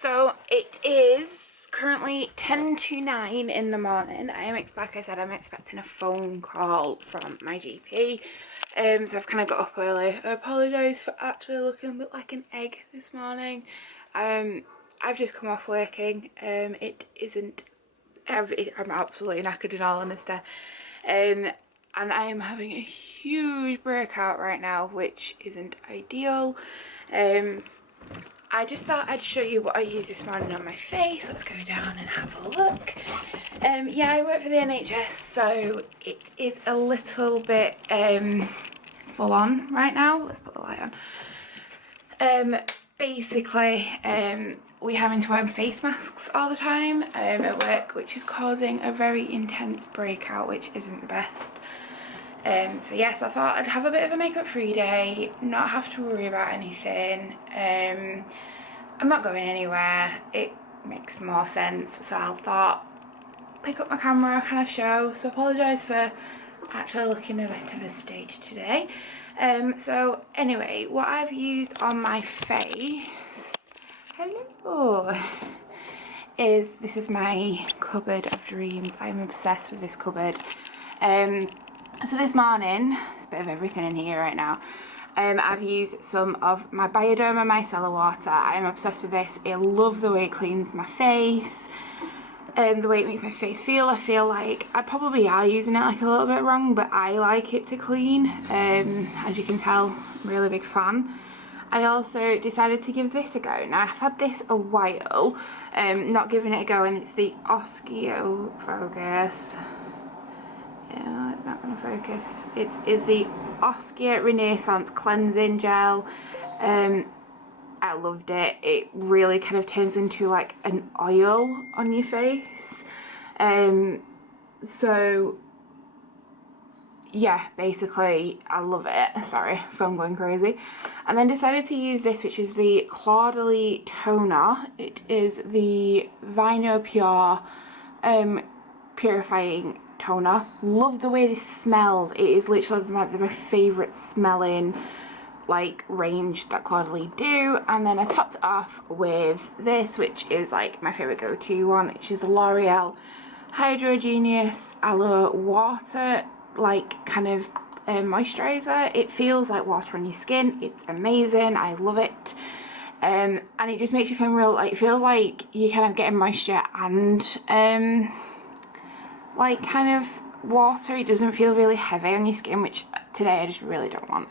So it is currently 10 to 9 in the morning. Like I said, I'm expecting a phone call from my GP. So I've kind of got up early. I apologise for actually looking a bit like an egg this morning. I've just come off working. It isn't, I'm absolutely knackered in all honesty. And I am having a huge breakout right now, which isn't ideal. I just thought I'd show you what I used this morning on my face. Let's go down and have a look. Yeah, I work for the NHS, so it is a little bit full on right now. Let's put the light on. Basically, we're having to wear face masks all the time at work, which is causing a very intense breakout, which isn't the best. So yes, I thought I'd have a bit of a makeup free day, not have to worry about anything. I'm not going anywhere, it makes more sense, so I thought pick up my camera, kind of show. So apologise for actually looking a bit of a state today. So anyway, what I've used on my face, hello, this is my cupboard of dreams. I'm obsessed with this cupboard. So this morning, there's a bit of everything in here right now. I've used some of my Bioderma micellar water. I'm obsessed with this. I love the way it cleans my face, the way it makes my face feel. I feel like I probably are using it like a little bit wrong, but I like it to clean. As you can tell, I'm a really big fan. I also decided to give this a go. Now I've had this a while, not giving it a go, and it's the Oskeo Focus. Yeah, it's not going to focus. It is the Oskeo Renaissance Cleansing Gel. I loved it. It really kind of turns into like an oil on your face. So yeah, basically I love it. Sorry if I'm going crazy. And then decided to use this, which is the Caudalie Toner. It is the Vino Pure Purifying Toner. Love the way this smells. It is literally my favourite smelling like range that Caudalie do. And then I topped it off with this, which is like my favourite go-to one, which is the L'Oreal Hydrogenius Aloe Water, like kind of moisturiser. It feels like water on your skin. It's amazing. I love it. And it just makes you feel real, like feel like you're kind of getting moisture and like kind of water. It doesn't feel really heavy on your skin, which today I just really don't want.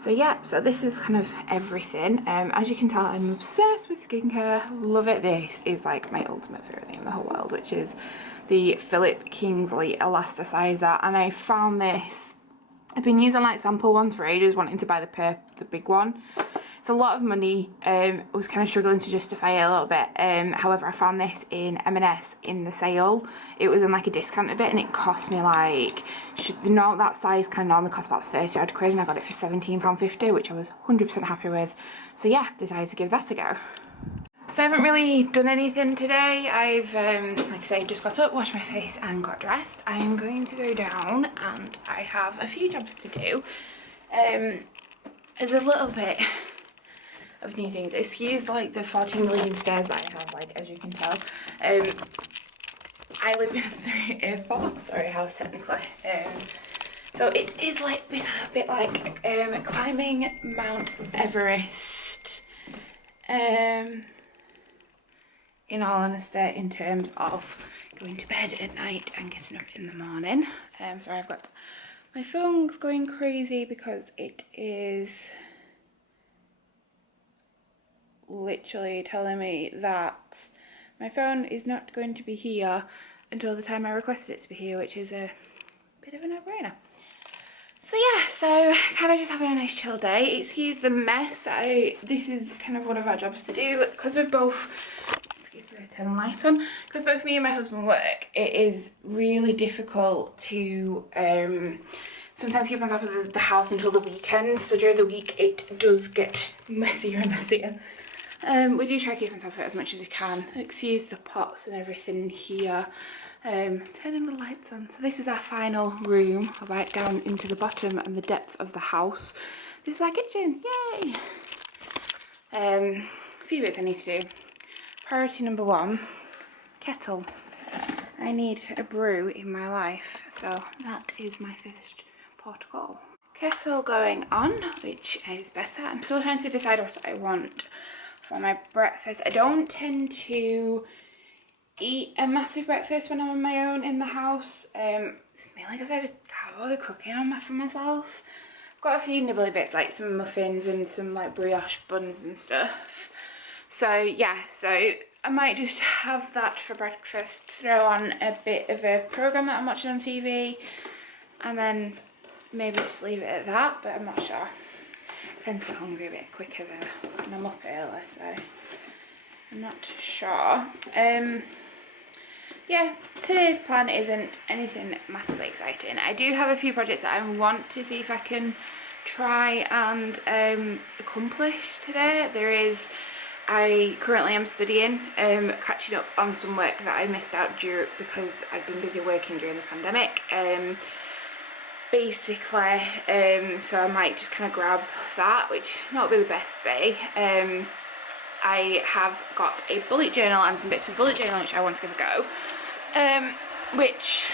So yeah, so this is kind of everything. As you can tell, I'm obsessed with skincare. Love it. This is like my ultimate favourite thing in the whole world, which is the Philip Kingsley Elasticizer. And I found this, I've been using like sample ones for ages, wanting to buy the big one. It's a lot of money. I was kind of struggling to justify it a little bit. However, I found this in M&S in the sale. It was in like a discount a bit, and it cost me like, that size kind of normally costs about 30 odd quid, and I got it for £17.50, which I was 100% happy with. So yeah, decided to give that a go. So I haven't really done anything today. I've, like I say, just got up, washed my face and got dressed. I'm going to go down and I have a few jobs to do. There's a little bit of new things. Excuse like the 14 million stairs that I have, like, as you can tell. I live in a 4-storey house technically. So it is like a bit like climbing Mount Everest. In all honesty, in terms of going to bed at night and getting up in the morning. Sorry, I've got my phone's going crazy because it is literally telling me that my phone is not going to be here until the time I requested it to be here, which is a bit of a no-brainer. So yeah, so kind of just having a nice chill day. Excuse the mess. This is kind of one of our jobs to do because we're both, excuse me, turn the light on, because both me and my husband work. It is really difficult to sometimes keep on top of the house until the weekend. So during the week it does get messier and messier. We do try to keep on top of it as much as we can. Excuse the pots and everything in here. Turning the lights on. So this is our final room, right down into the bottom and the depth of the house. This is our kitchen, yay! A few bits I need to do. priority number one, kettle. I need a brew in my life, so that is my first protocol. Kettle going on, which is better. I'm still trying to decide what I want for my breakfast. I don't tend to eat a massive breakfast when I'm on my own in the house. It's mainly because I just can't bother cooking for myself. I've got a few nibbly bits, like some muffins and some like brioche buns and stuff. So yeah, so I might just have that for breakfast, throw on a bit of a programme that I'm watching on TV, and then maybe just leave it at that, but I'm not sure. I tend to get hungry a bit quicker though, and I'm up early, so I'm not sure. Yeah, today's plan isn't anything massively exciting. I do have a few projects that I want to see if I can try and accomplish today. I currently am studying, catching up on some work that I missed out because I've been busy working during the pandemic. Basically, so I might just kind of grab that, which not be the best way. I have got a bullet journal and some bits of bullet journal which I want to give a go. Which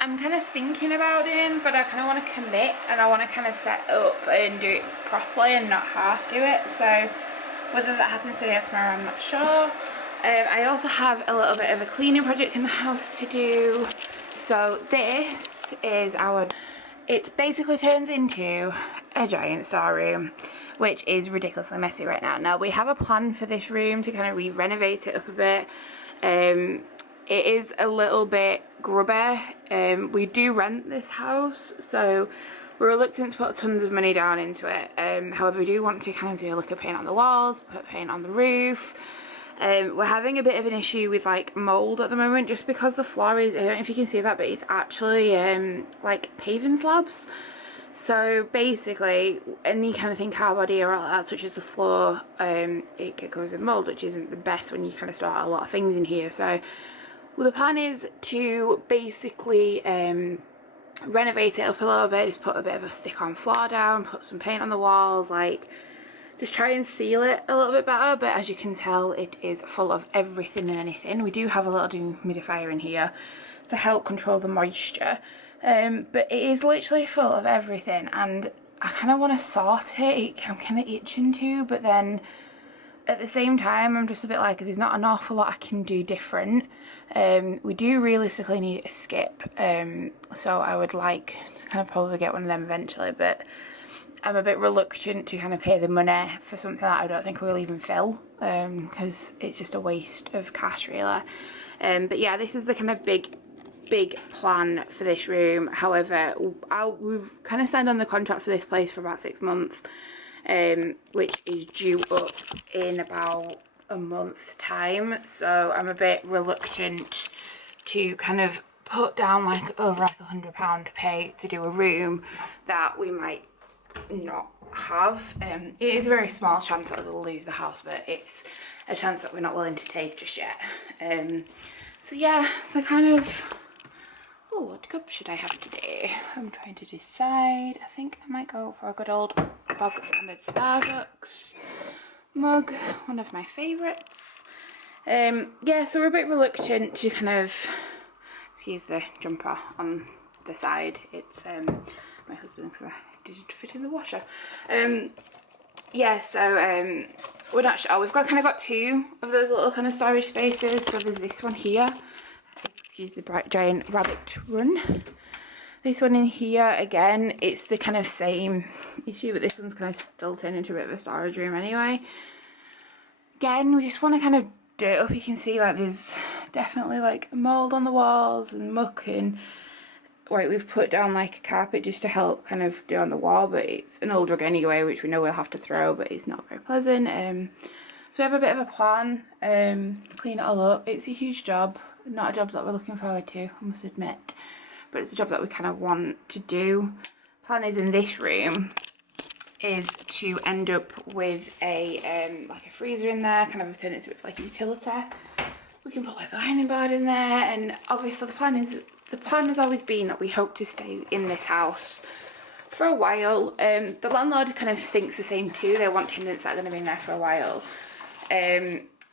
I'm kind of thinking about doing, but I kind of want to commit and I want to kind of set up and do it properly and not half do it. So whether that happens today or tomorrow, I'm not sure. I also have a little bit of a cleaning project in the house to do. So this is it basically turns into a giant storeroom, which is ridiculously messy right now. Now we have a plan for this room to kind of renovate it up a bit. It is a little bit grubby. We do rent this house, so we're reluctant to put tons of money down into it. However, we do want to kind of do a lick of paint on the walls, put paint on the roof. We're having a bit of an issue with like mould at the moment, just because the floor is, I don't know if you can see that, but it's actually like paving slabs. So basically, any kind of thing car body or that touches the floor, it covers in mould, which isn't the best when you kind of start a lot of things in here. So well, the plan is to basically renovate it up a little bit, just put a bit of a stick-on floor down, put some paint on the walls, like just try and seal it a little bit better. But as you can tell, it is full of everything and anything. We do have a little dehumidifier in here to help control the moisture, but it is literally full of everything, and I kind of want to sort it. I'm kind of itching to, but then at the same time I'm just a bit like, there's not an awful lot I can do different. We do realistically need a skip, so I would like to kind of probably get one of them eventually, but I'm a bit reluctant to kind of pay the money for something that I don't think we'll even fill, because it's just a waste of cash really. But yeah, this is the kind of big plan for this room. However, we've kind of signed on the contract for this place for about 6 months, which is due up in about a month's time, so I'm a bit reluctant to kind of put down like over like £100 to pay to do a room that we might not have. It is a very small chance that we'll lose the house, but it's a chance that we're not willing to take just yet. So yeah, so kind of, oh, what cup should I have today? I'm trying to decide. I think I might go for a good old bog standard Starbucks mug, one of my favourites. Yeah, so we're a bit reluctant to kind of, excuse the jumper on the side, it's my husband's, because I didn't fit in the washer. Yeah, so we're not sure. We've kind of got two of those little kind of storage spaces. So there's this one here, excuse the bright giant rabbit run. This one in here, again, it's the kind of same issue, but this one's kind of still turned into a bit of a storage room anyway. Again, we just want to kind of do it up. You can see like there's definitely like mould on the walls and muck, and like we've put down like a carpet just to help kind of do on the wall, but it's an old rug anyway, which we know we'll have to throw, but it's not very pleasant. So we have a bit of a plan, clean it all up. It's a huge job, not a job that we're looking forward to, I must admit, but it's a job that we kind of want to do. Plan is in this room is to end up with a like a freezer in there, kind of turn it into a bit like a utility. We can put like the ironing board in there, and obviously the plan has always been that we hope to stay in this house for a while. The landlord kind of thinks the same too. They want tenants that are going to be in there for a while.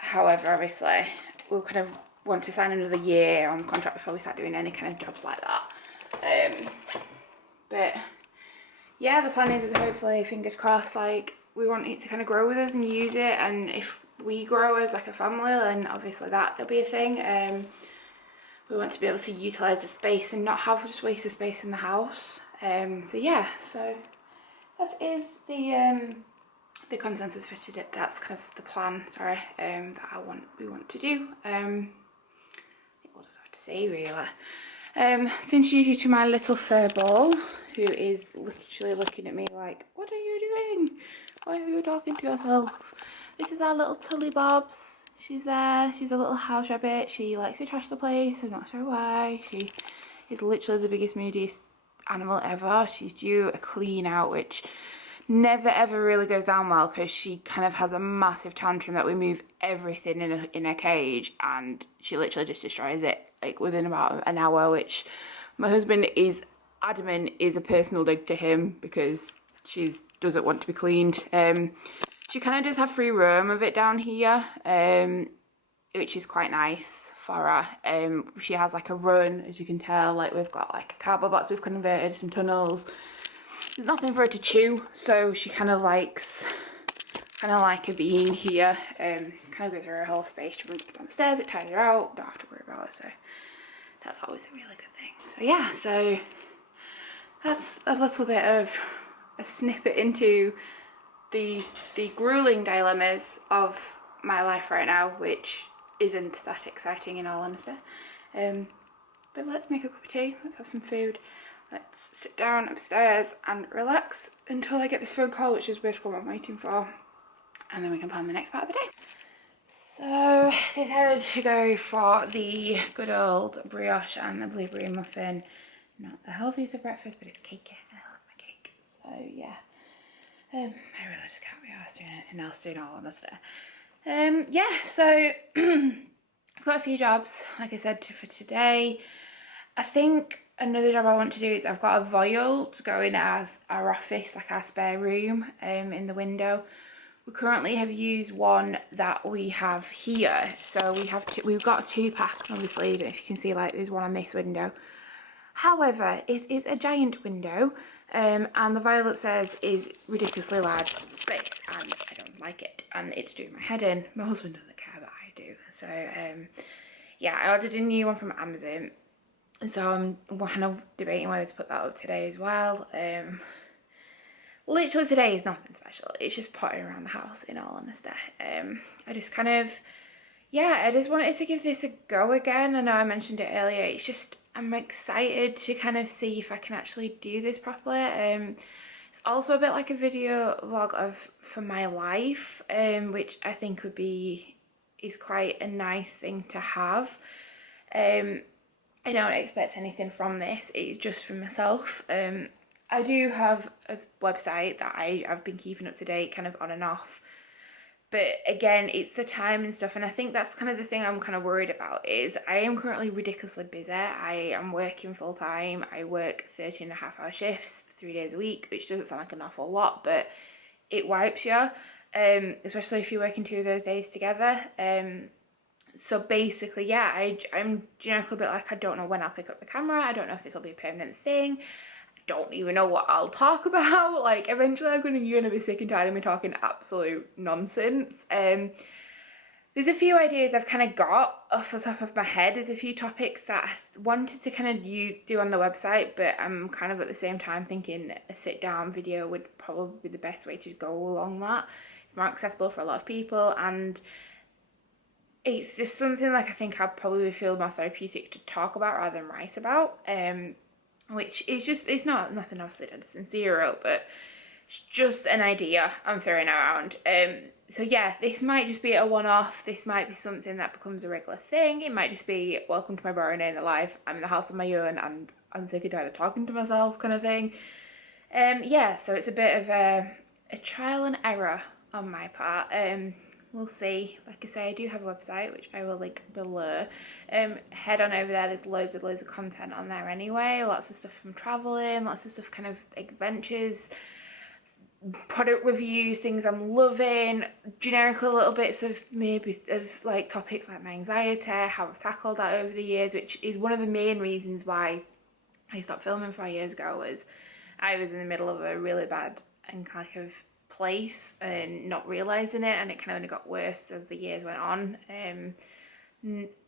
However, obviously, we'll kind of want to sign another year on the contract before we start doing any kind of jobs like that. But yeah, the plan is hopefully, fingers crossed, like we want it to kind of grow with us and use it, and if we grow as like a family, then obviously that'll be a thing. We want to be able to utilise the space and not have just wasted space in the house. So yeah, so that is the consensus for today. That's kind of the plan, sorry, that we want to do. What does I have to say really? To introduce you to my little fur ball, who is literally looking at me like, what are you doing? Why are you talking to yourself? This is our little Tully Bobs. She's there. She's a little house rabbit. She likes to trash the place. I'm not sure why. She is literally the biggest, moodiest animal ever. She's due a clean out, which never ever really goes down well because she kind of has a massive tantrum that we move everything in a cage, and she literally just destroys it like within about an hour, which my husband is adamant is a personal dig to him because she doesn't want to be cleaned. She kind of does have free roam of it down here, which is quite nice for her. She has like a run, as you can tell, like we've got like a cardboard box we've converted, some tunnels. There's nothing for her to chew, so she kind of likes her being here. Kind of gives her a whole space to run down the stairs. It tires her out, don't have to worry about her, so that's always a really good thing. So yeah, so that's a little bit of a snippet into the grueling dilemmas of my life right now, which isn't that exciting in all honesty. But let's make a cup of tea, let's have some food. Let's sit down upstairs and relax until I get this phone call, which is basically what I'm waiting for. And then we can plan the next part of the day. So, decided to go for the good old brioche and the blueberry muffin. Not the healthiest of breakfast, but it's cake. I love my cake. So, yeah. I really just can't be arsed doing anything else, in all honesty. Yeah, so I've got a few jobs, like I said, for today. I think another job I want to do is I've got a voile to go in as our office, like our spare room, in the window. We currently have used one that we have here, so we've got a 2-pack, obviously. I don't know if you can see, like there's one on this window. However, it is a giant window, and the voile upstairs is ridiculously large space, and I don't like it, and it's doing my head in. My husband doesn't care, but I do. So yeah, I ordered a new one from Amazon. So I'm kind of debating whether to put that up today as well. Literally today is nothing special. It's just potting around the house, in all honesty. I just kind of, yeah, I just wanted to give this a go again. I know I mentioned it earlier. It's just, I'm excited to kind of see if I can actually do this properly. It's also a bit like a video vlog for my life, which I think is quite a nice thing to have. I don't expect anything from this, it's just for myself. I do have a website that I've been keeping up to date, kind of on and off. But again, it's the time and stuff, and I think that's kind of the thing I'm kind of worried about is I am currently ridiculously busy. I am working full time. I work 13.5-hour shifts, 3 days a week, which doesn't sound like an awful lot, but it wipes you, especially if you're working 2 of those days together. So basically, yeah, I'm generally a bit like, I don't know when I'll pick up the camera. I don't know if this will be a permanent thing. I don't even know what I'll talk about. Like, eventually you're gonna be sick and tired of me talking absolute nonsense. There's a few ideas I've kind of got off the top of my head. There's a few topics that I wanted to kind of do on the website, but I'm kind of at the same time thinking a sit down video would probably be the best way to go along that. It's more accessible for a lot of people, and it's just something like I think I'd probably feel more therapeutic to talk about rather than write about, which is just, it's nothing obviously done since zero, but it's just an idea I'm throwing around. So yeah, this might just be a one-off. This might be something that becomes a regular thing. It might just be welcome to my boring day in the life. I'm in the house on my own and I'm sick and tired of talking to myself kind of thing. Yeah, so it's a bit of a trial and error on my part. We'll see. Like I say, I do have a website, which I will link below. Head on over there. There's loads of content on there anyway. Lots of stuff from traveling, lots of stuff kind of adventures, product reviews, things I'm loving, generically little bits of maybe of like topics like my anxiety, how I've tackled that over the years, which is one of the main reasons why I stopped filming 5 years ago. Was I was in the middle of a really bad and kind of place and not realizing it, and it kind of only got worse as the years went on.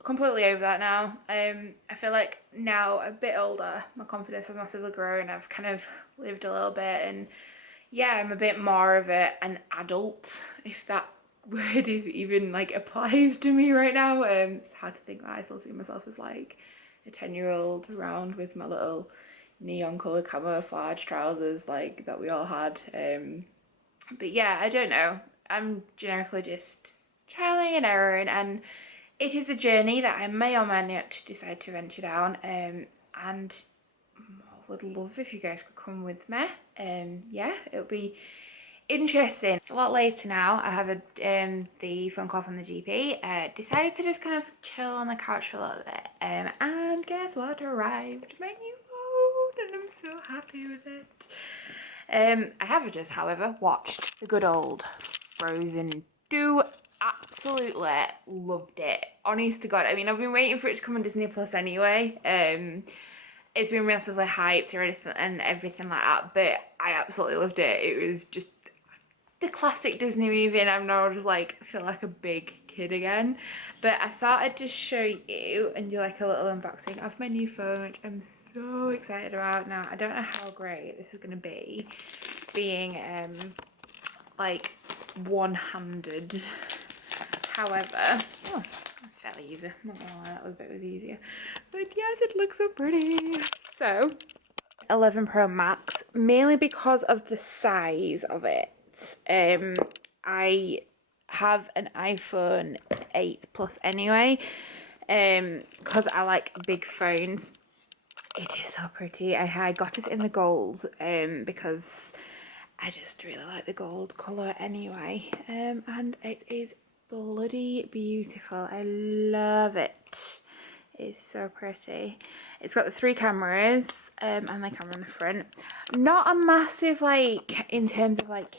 Completely over that now. I feel like now a bit older, my confidence has massively grown. I've kind of lived a little bit, and yeah, I'm a bit more of an adult, if that word even like applies to me right now. It's hard to think that I still see myself as like a 10-year-old around with my little neon coloured camouflage trousers like that we all had. But yeah, I don't know. I'm generically just trialing and erroring, and it is a journey that I may or may not decide to venture down. And I would love if you guys could come with me. Yeah, it'll be interesting. It's a lot later now. I have the phone call from the GP. Decided to just kind of chill on the couch for a little bit. And guess what arrived? My new phone, and I'm so happy with it. I have just, however, watched the good old Frozen 2. Absolutely loved it. Honest to God. I mean, I've been waiting for it to come on Disney Plus anyway. It's been massively hyped and everything like that, but I absolutely loved it. It was just the classic Disney movie, and I'm now just like feel like a big kid again. But I thought I'd just show you and do like a little unboxing of my new phone, which I'm so excited about. Now I don't know how great this is going to be being like one-handed. However, oh, that's fairly easy. Not gonna lie, that bit was easier. But yes, it looks so pretty. So 11 Pro Max, mainly because of the size of it. I have an iPhone 8 Plus anyway, because I like big phones. It is so pretty. I got it in the gold because I just really like the gold colour anyway, and it is bloody beautiful. I love it. It's so pretty. It's got the 3 cameras and the camera in the front. Not a massive, like, in terms of like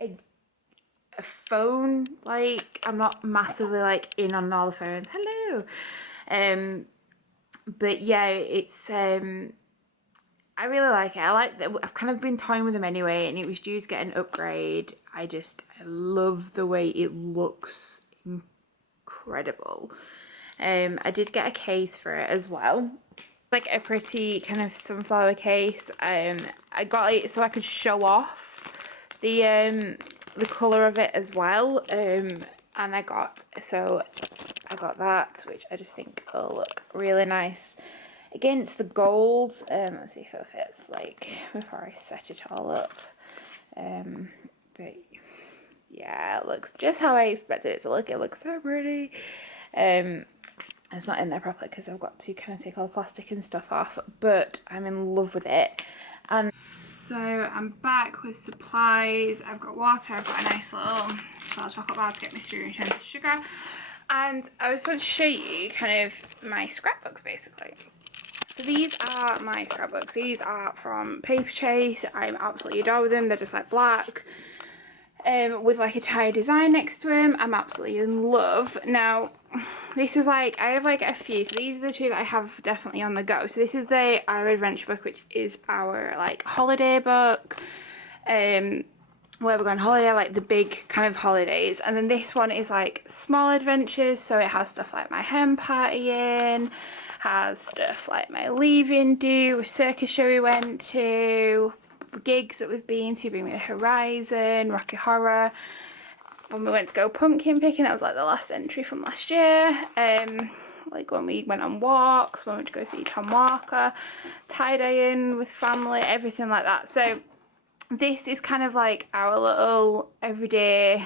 a phone, like I'm not massively like in on all the phones. Hello. But yeah, it's I really like it. I like that. I've kind of been toying with them anyway, and it was due to get an upgrade. I love the way it looks. Incredible. I did get a case for it as well, like a pretty kind of sunflower case. I got it so I could show off the colour of it as well. And I got that, which I just think will look really nice against the gold. Let's see if it fits, like, before I set it all up. But yeah, it looks just how I expected it to look. It looks so pretty. It's not in there properly because I've got to kind of take all the plastic and stuff off, but I'm in love with it. And so I'm back with supplies. I've got water, I've got a nice little chocolate bar to get me through in terms of sugar, and I just want to show you kind of my scrapbooks basically. So these are my scrapbooks. These are from Paper Chase. I'm absolutely adore them. They're just like black with like a tie design next to them. I'm absolutely in love. Now this is like, I have like a few, so these are the 2 that I have definitely on the go. So this is the Our Adventure book, which is our like holiday book, where we're going on holiday, like the big kind of holidays. And then this one is like small adventures, so it has stuff like my hen party in, has stuff like my leaving do, a circus show we went to, gigs that we've been to, Bring Me the Horizon, Rocky Horror, when we went to go pumpkin picking, that was like the last entry from last year, like when we went on walks, when we went to go see Tom Walker, tie-dyeing with family, everything like that. So this is kind of like our little everyday,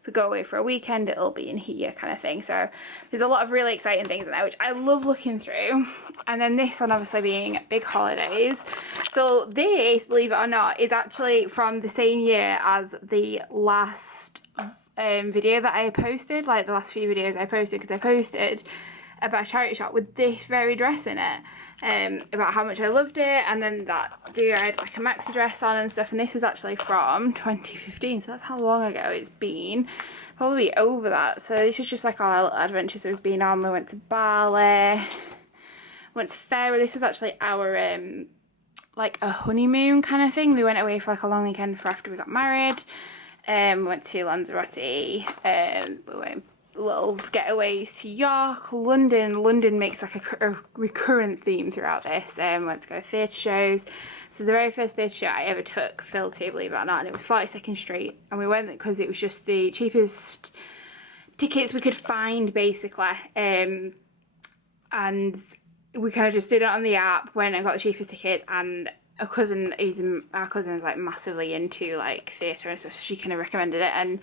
if we go away for a weekend, it'll be in here kind of thing. So there's a lot of really exciting things in there, which I love looking through. And then this one obviously being big holidays. So this, believe it or not, is actually from the same year as the last video that I posted, like the last few videos I posted, because I posted about a charity shop with this very dress in it, about how much I loved it, and then that dude I had like a maxi dress on and stuff, and this was actually from 2015, so that's how long ago it's been, probably over that. So this is just like our little adventures we've been on. We went to Bali, went to Fairy. This was actually our like a honeymoon kind of thing. We went away for like a long weekend for after we got married. We went to Lanzarote, we went little getaways to York, London. London makes like a recurrent theme throughout this. Went to go to theatre shows. So the very first theatre show I ever took Phil to, believe it or not, and it was 42nd Street, and we went because it was just the cheapest tickets we could find basically, and we kind of just did it on the app, went and got the cheapest tickets, and our cousin is like massively into like theatre and stuff, so she kind of recommended it, and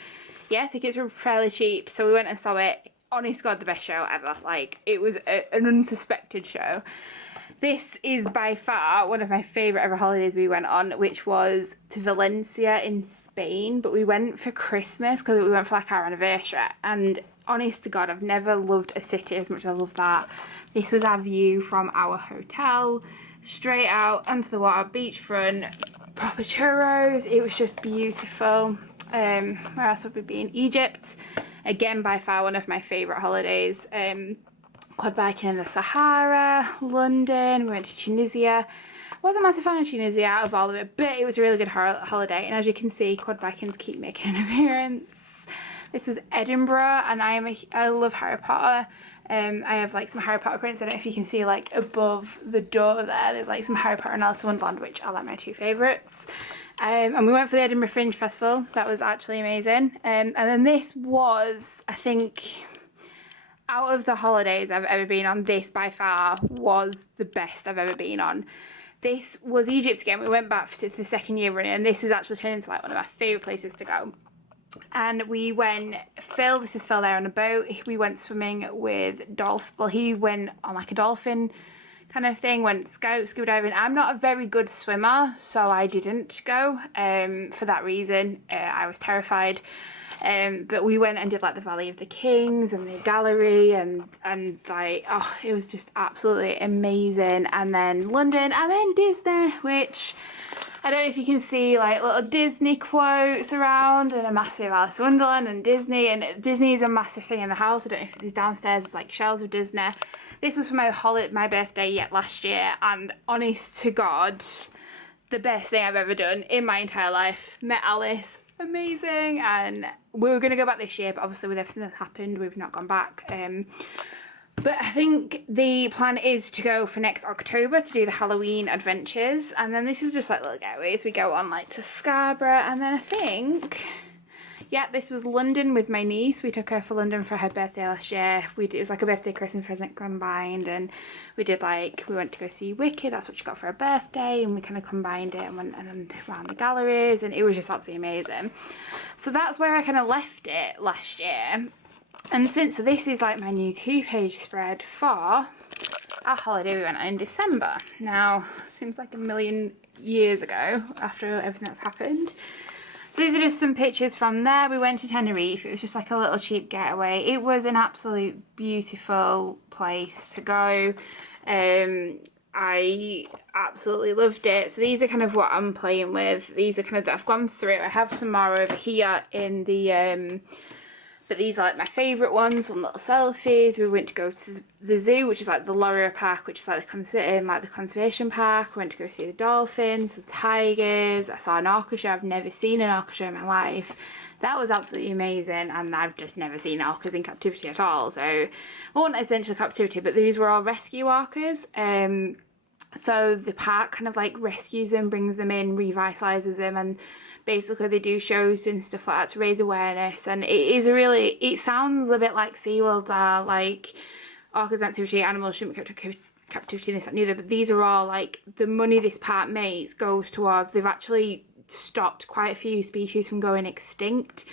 yeah, tickets were fairly cheap, so we went and saw it. Honest God, the best show ever. Like, it was an unsuspected show. This is by far one of my favourite ever holidays we went on, which was to Valencia in Spain, but we went for Christmas because we went for like our anniversary, and honest to God, I've never loved a city as much as I love that. This was our view from our hotel, straight out onto the water, beachfront, proper churros. It was just beautiful. Where else have we been? Egypt, again by far one of my favourite holidays. Quad biking in the Sahara, London, we went to Tunisia. Wasn't a massive fan of Tunisia out of all of it, but it was a really good holiday, and as you can see, quad bikings keep making an appearance. This was Edinburgh, and I love Harry Potter. I have like some Harry Potter prints. I don't know if you can see like above the door there's like some Harry Potter and Alice in Wonderland, which are like my two favourites. And we went for the Edinburgh Fringe Festival. That was actually amazing. And then this was, I think, out of the holidays I've ever been on, this by far was the best I've ever been on. This was Egypt again. We went back to the second year running, and this has actually turned into like one of my favourite places to go. And we went, this is Phil there on a boat. We went swimming with dolphin. Well, he went on like a dolphin kind of thing, went scuba diving. I'm not a very good swimmer, so I didn't go for that reason. I was terrified. But we went and did like the Valley of the Kings and the gallery, and like, oh, it was just absolutely amazing. And then London, and then Disney, which I don't know if you can see like little Disney quotes around, and a massive Alice in Wonderland and Disney is a massive thing in the house. I don't know if these downstairs is like shelves of Disney. This was for my birthday last year, and honest to God, the best thing I've ever done in my entire life. Met Alice, amazing, and we were going to go back this year, but obviously with everything that's happened, we've not gone back. But I think the plan is to go for next October to do the Halloween adventures, and then this is just like little getaways. We go on like to Scarborough, and then I think, yeah, this was London with my niece. We took her for London for her birthday last year. It was like a birthday Christmas present combined, and we did like, we went to go see Wicked, that's what she got for her birthday, and we kind of combined it and went around the galleries, and it was just absolutely amazing. So that's where I kind of left it last year. And since this is like my new 2-page spread for our holiday we went on in December. Now, seems like a million years ago after everything that's happened. So these are just some pictures from there. We went to Tenerife. It was just like a little cheap getaway. It was an absolute beautiful place to go. I absolutely loved it. So these are kind of what I'm playing with. These are kind of that I've gone through. I have some more over here in the but these are like my favourite ones, some little selfies. We went to go to the zoo, which is like the Laurier Park, which is like the conservation park. We went to go see the dolphins, the tigers. I saw an orca. I've never seen an orca in my life. That was absolutely amazing, and I've just never seen orcas in captivity at all. So, well, not essentially captivity, but these were all rescue orcas. So the park kind of like rescues them, brings them in, revitalises them, and basically they do shows and stuff like that to raise awareness. And it sounds a bit like SeaWorld, like orcas in captivity, animals shouldn't be kept in captivity, this, that, and the other, but these are all like, the money this park makes goes towards, they've actually stopped quite a few species from going extinct.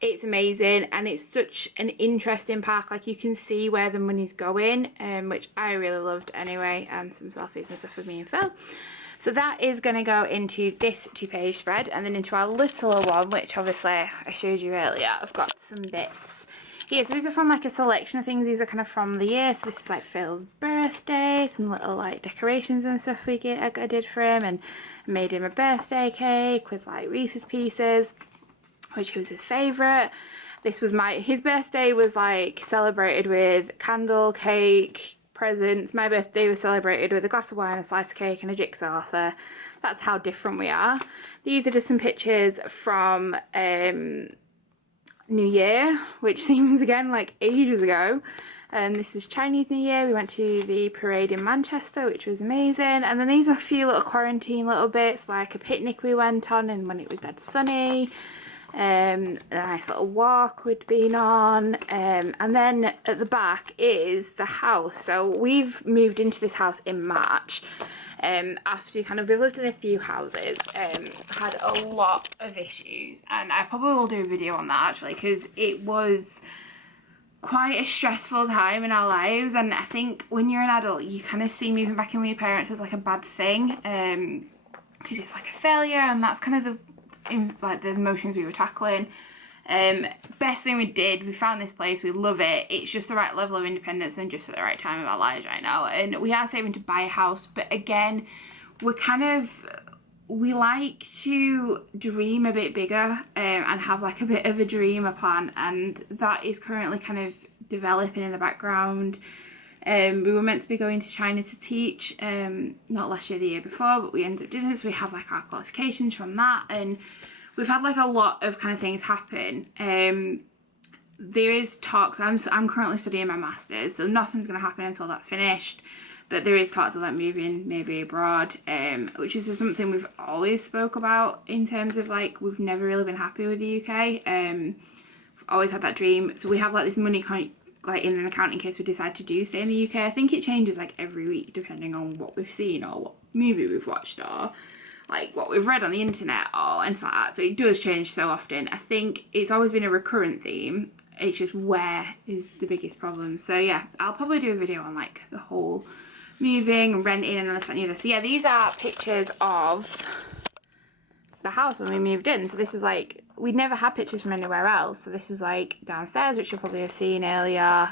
It's amazing, and it's such an interesting park. Like, you can see where the money's going, which I really loved anyway, and some selfies and stuff with me and Phil. So that is going to go into this 2-page spread, and then into our littler one, which obviously I showed you earlier. I've got some bits Yeah, so these are from like a selection of things. These are kind of from the year. So this is like Phil's birthday, some little like decorations and stuff I did for him, and I made him a birthday cake with like Reese's Pieces, which was his favourite. This was his birthday was like celebrated with candle, cake, presents. My birthday was celebrated with a glass of wine, a slice of cake and a jigsaw, so that's how different we are. These are just some pictures from New Year, which seems again like ages ago. And this is Chinese New Year. We went to the parade in Manchester, which was amazing. And then these are a few little quarantine little bits, like a picnic we went on and when it was dead sunny. A nice little walk we'd been on, and then at the back is the house. So we've moved into this house in March, after we've lived in a few houses, had a lot of issues, and I probably will do a video on that actually, because it was quite a stressful time in our lives. And I think when you're an adult you kind of see moving back in with your parents as like a bad thing, because it's like a failure, and that's kind of the emotions we were tackling. Best thing we did, we found this place, we love it. It's just the right level of independence and just at the right time of our lives right now, and we are saving to buy a house. But again, we like to dream a bit bigger, and have like a bit of a dream, a plan, and that is currently kind of developing in the background. We were meant to be going to China to teach, not last year, the year before, but we ended up doing it, so we have like our qualifications from that, and we've had like a lot of kind of things happen. There is talks, I'm currently studying my masters, so nothing's going to happen until that's finished, but there is talks of like moving maybe abroad, which is something we've always spoke about, in terms of like we've never really been happy with the UK. We've always had that dream, so we have like this money like in an account in case we decide to stay in the UK. I think it changes like every week depending on what we've seen or what movie we've watched or like what we've read on the internet or anything like that, so it does change so often. I think it's always been a recurrent theme, it's just where is the biggest problem. So yeah, I'll probably do a video on like the whole moving and renting and this and the other. So yeah, these are pictures of the house when we moved in. So this is like, we'd never had pictures from anywhere else, so this is like downstairs, which you'll probably have seen earlier.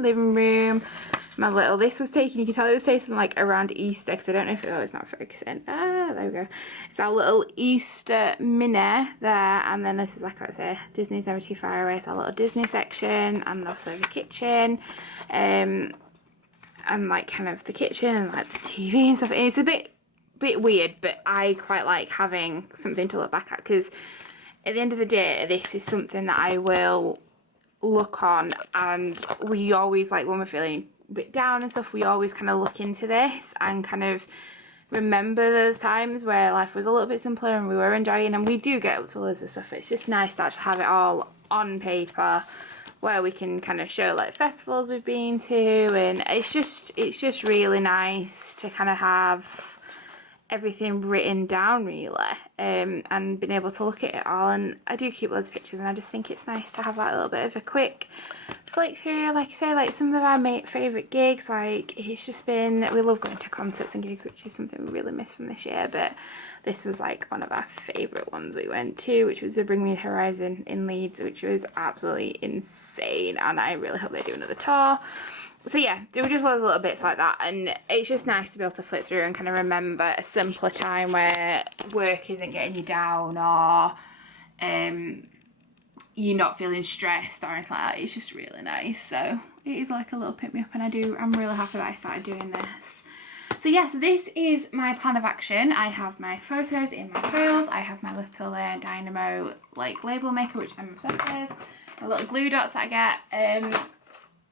Living room, this was taken, you can tell it was taken like around Easter, because I don't know if it's not focusing. There we go. It's our little Easter mini there, and then this is like I say, Disney's Never Too Far Away. It's our little Disney section, and also the kitchen, and like kind of the kitchen and like the TV and stuff. And it's a bit weird, but I quite like having something to look back at, because at the end of the day this is something that I will look on, and we always, like when we're feeling a bit down and stuff, we always kind of look into this and kind of remember those times where life was a little bit simpler and we were enjoying, and we do get up to loads of stuff. It's just nice to actually have it all on paper, where we can kind of show like festivals we've been to, and it's just really nice to kind of have everything written down really, and being able to look at it all. And I do keep loads of pictures, and I just think it's nice to have that little bit of a quick flick through. Like I say, like some of our favourite gigs, like it's just been, we love going to concerts and gigs, which is something we really miss from this year, but this was like one of our favourite ones we went to, which was the Bring Me the Horizon in Leeds, which was absolutely insane, and I really hope they do another tour. So yeah, there were just loads of little bits like that, and it's just nice to be able to flip through and kind of remember a simpler time where work isn't getting you down, or you're not feeling stressed or anything like that. It's just really nice. So it is like a little pick me up, and I'm really happy that I started doing this. So yeah, so this is my plan of action. I have my photos in my files. I have my little Dynamo like label maker, which I'm obsessed with. My little glue dots that I get.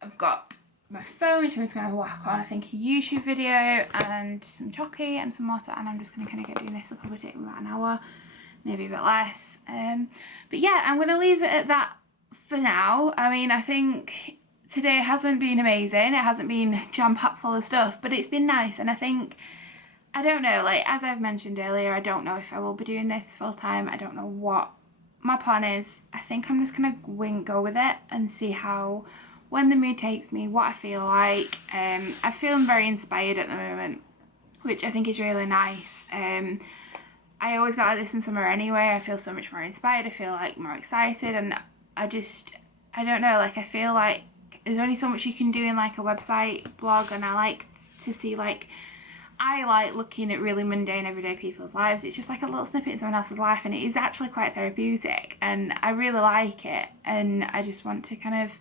I've got my phone, which I'm just going to whack on, I think, a YouTube video, and some chocolate and some water, and I'm just going to kind of get doing this. It'll probably take me about an hour, maybe a bit less. But yeah, I'm going to leave it at that for now. I mean, I think today hasn't been amazing. It hasn't been jam-packed full of stuff, but it's been nice. And I think, I don't know, like as I've mentioned earlier, I don't know if I will be doing this full time. I don't know what my plan is. I think I'm just going to go with it and see how, when the mood takes me, what I feel like. I feel very inspired at the moment, which I think is really nice. I always get like this in summer anyway. I feel so much more inspired, I feel like more excited, and I I don't know, like I feel like there's only so much you can do in like a website blog, and I like to see like, I like looking at really mundane everyday people's lives. It's just like a little snippet in someone else's life, and it is actually quite therapeutic, and I really like it, and I just want to kind of,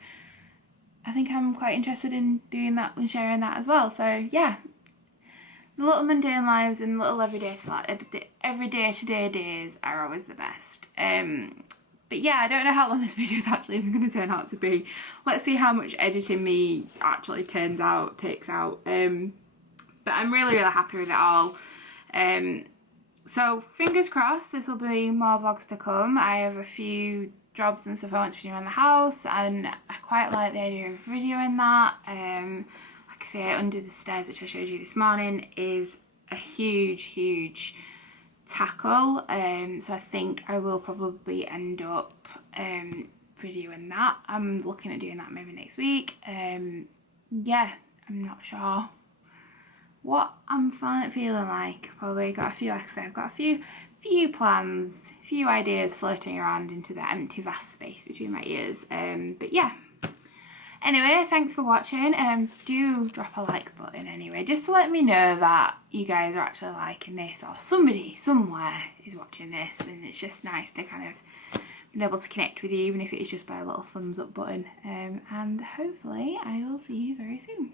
I think I'm quite interested in doing that and sharing that as well. So yeah, the little mundane lives and little everyday today days are always the best. But yeah, I don't know how long this video is actually even going to turn out to be. Let's see how much editing me actually takes out. But I'm really happy with it all. So fingers crossed this will be more vlogs to come. I have a few jobs and stuff I want to be doing around the house, and I quite like the idea of videoing that. Like I say, under the stairs, which I showed you this morning, is a huge tackle. So I think I will probably end up videoing that. I'm looking at doing that maybe next week. Yeah, I'm not sure what I'm feeling like. Probably got a few, like I said, I've got a few plans, few ideas floating around into the empty vast space between my ears. But yeah, anyway, thanks for watching. Do drop a like button anyway, just to let me know that you guys are actually liking this, or somebody somewhere is watching this, and it's just nice to kind of be able to connect with you, even if it is just by a little thumbs up button. And hopefully I will see you very soon.